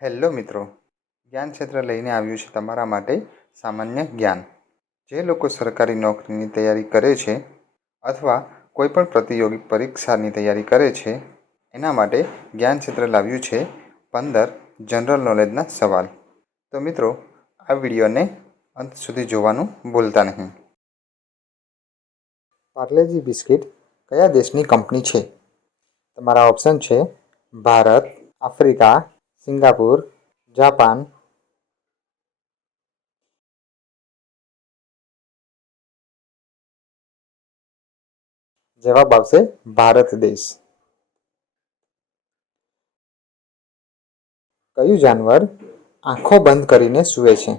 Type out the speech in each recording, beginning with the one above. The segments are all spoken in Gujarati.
હેલો મિત્રો, જ્ઞાન ક્ષેત્ર લઈને આવ્યું છે તમારા માટે સામાન્ય જ્ઞાન. જે લોકો સરકારી નોકરીની તૈયારી કરે છે અથવા કોઈપણ પ્રતિયોગી પરીક્ષાની તૈયારી કરે છે એના માટે જ્ઞાન ક્ષેત્ર લાવ્યું છે 15 જનરલ નોલેજના સવાલ. તો મિત્રો, આ વિડીયોને અંત સુધી જોવાનું ભૂલતા નહીં. પાર્લેજી બિસ્કિટ કયા દેશની કંપની છે? તમારા ઓપ્શન છે ભારત, આફ્રિકા, સિંગાપુર, જાપાન. જવાબ આવશે ભારત દેશ. કયું જાનવર આંખો બંધ કરીને સૂવે છે?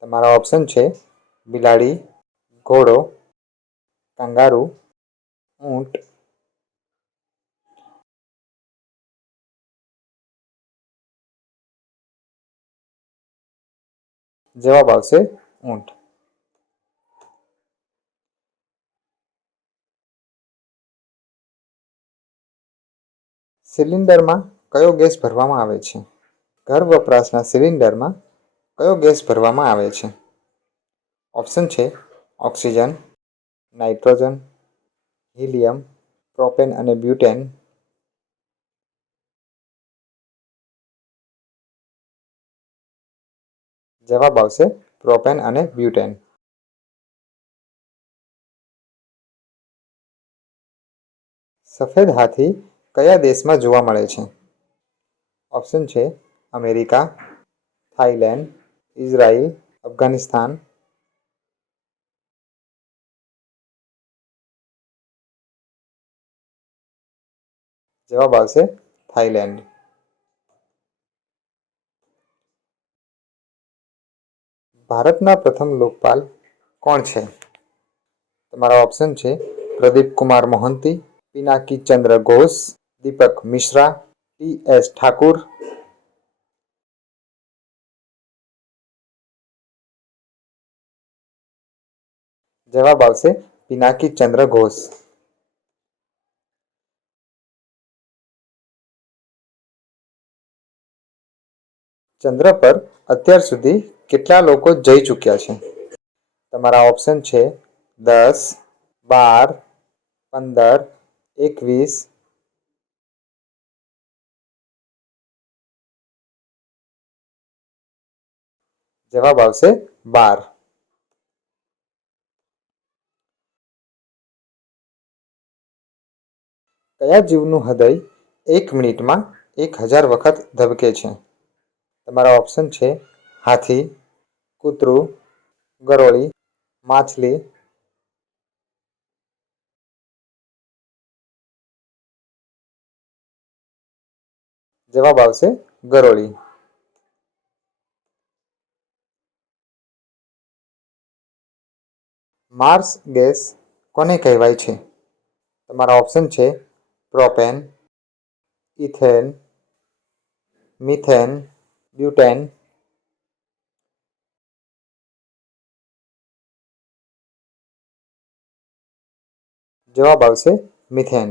તમારા ઓપ્શન છે બિલાડી, ઘોડો, કાંગારૂ, ઊંટ. જવાબ આવશે ઊંટ. સિલિન્ડરમાં કયો ગેસ ભરવામાં આવે છે? ઘર વપરાશના સિલિન્ડરમાં કયો ગેસ ભરવામાં આવે છે? ઓપ્શન છે ઓક્સિજન, નાઇટ્રોજન, હિલિયમ, પ્રોપેન અને બ્યુટેન. જવાબ આવશે પ્રોપેન અને બ્યુટેન. સફેદ હાથી કયા દેશમાં જોવા મળે છે? ઓપ્શન છે અમેરિકા, થાઈલેન્ડ, ઇઝરાયલ, અફઘાનિસ્તાન. જવાબ આવશે થાઈલેન્ડ. ભારતના પ્રથમ લોકપાલ કોણ છે? તમારા ઓપ્શન છે પ્રદીપ કુમાર મોહંતી, પિનાકી ચંદ્ર ઘોષ, દીપક મિશ્રા, ટી.એસ. ઠાકુર. જવાબ આવશે પિનાકી ચંદ્ર ઘોષ. ચંદ્ર પર અત્યાર સુધી કેટલા લોકો જઈ ચૂક્યા છે? તમારા ઓપ્શન છે 10, 12, 15, 21. જવાબ આવશે 12. કયા જીવનું હૃદય 1 મિનિટમાં 1000 વખત ધબકે છે? તમારા ઓપ્શન છે હાથી, કૂતરું, ગરોળી, માછલી. જવાબ આવશે ગરોળી. માર્સ ગેસ કોને કહેવાય છે? તમારા ઓપ્શન છે પ્રોપેન, ઇથેન, મિથેન, બ્યુટેન. જવાબ આવશે મિથેન.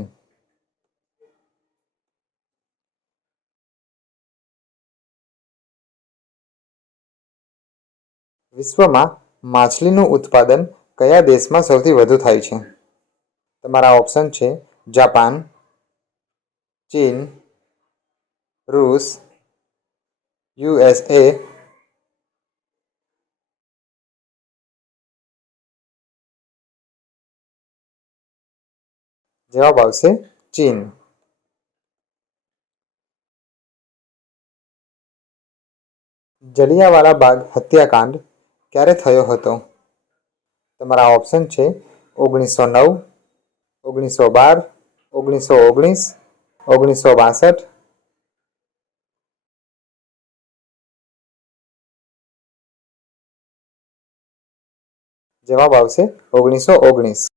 વિશ્વમાં માછલીનું ઉત્પાદન કયા દેશમાં સૌથી વધુ થાય છે? તમારા ઓપ્શન છે જાપાન, ચીન, રૂસ, USA. જવાબ આવશે ચીન. જલિયાવાલા બાગ હત્યાકાંડ ક્યારે થયો હતો? તમારા ઓપ્શન છે 1909, 1912, 1919, 1962. જવાબ આવશે 1919.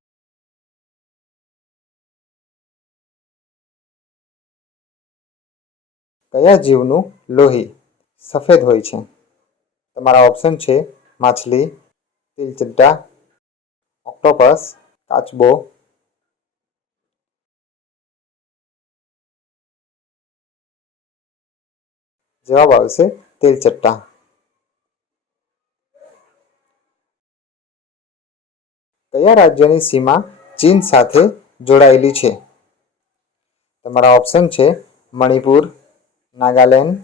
કયા જીવનું લોહી સફેદ હોય છે? તમારા ઓપ્શન છે માછલી, તિલચટ્ટા, ઓક્ટોપસ, કાચબો. જવાબ આવશે તેલચટ્ટા. કયા રાજ્યની સીમા ચીન સાથે જોડાયેલી છે? તમારા ઓપ્શન છે મણિપુર, નાગાલેન્ડ,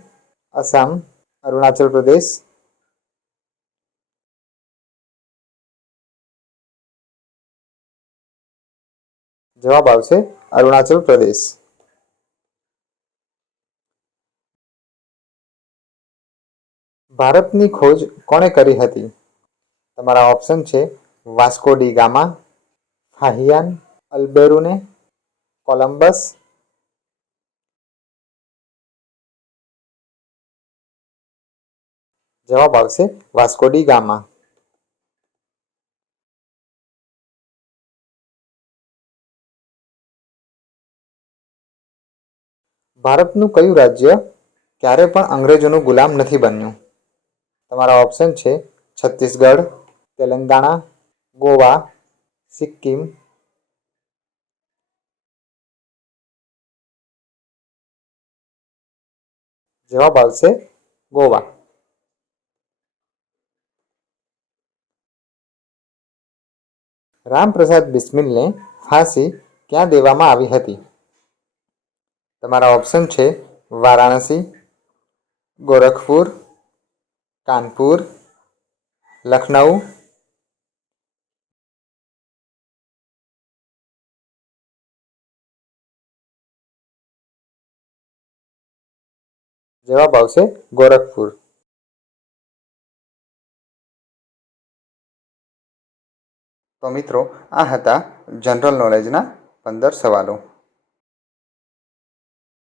આસામ, અરુણાચલ પ્રદેશ. જવાબ આવશે અરુણાચલ પ્રદેશ. ભારતની ખોજ કોણે કરી હતી? તમારા ઓપ્શન છે વાસ્કો ડી ગામા, હાહિયાન અલ્બેરુને, કોલંબસ. જવાબ આવશે વાસ્કો ડી ગામા. ભારતનું કયું રાજ્ય ક્યારે પણ અંગ્રેજોનું ગુલામ નથી બન્યું? તમારા ઓપ્શન છે છત્તીસગઢ, તેલંગાણા, ગોવા, સિક્કિમ. જવાબ આવશે ગોવા. રામપ્રસાદ બિસ્મિલને ફાંસી ક્યાં દેવામાં આવી હતી? તમારા ઓપ્શન છે વારાણસી, ગોરખપુર, કાનપુર, લખનઉ. જવાબ આવશે ગોરખપુર. તો મિત્રો, આ હતા જનરલ નોલેજના 15 સવાલો.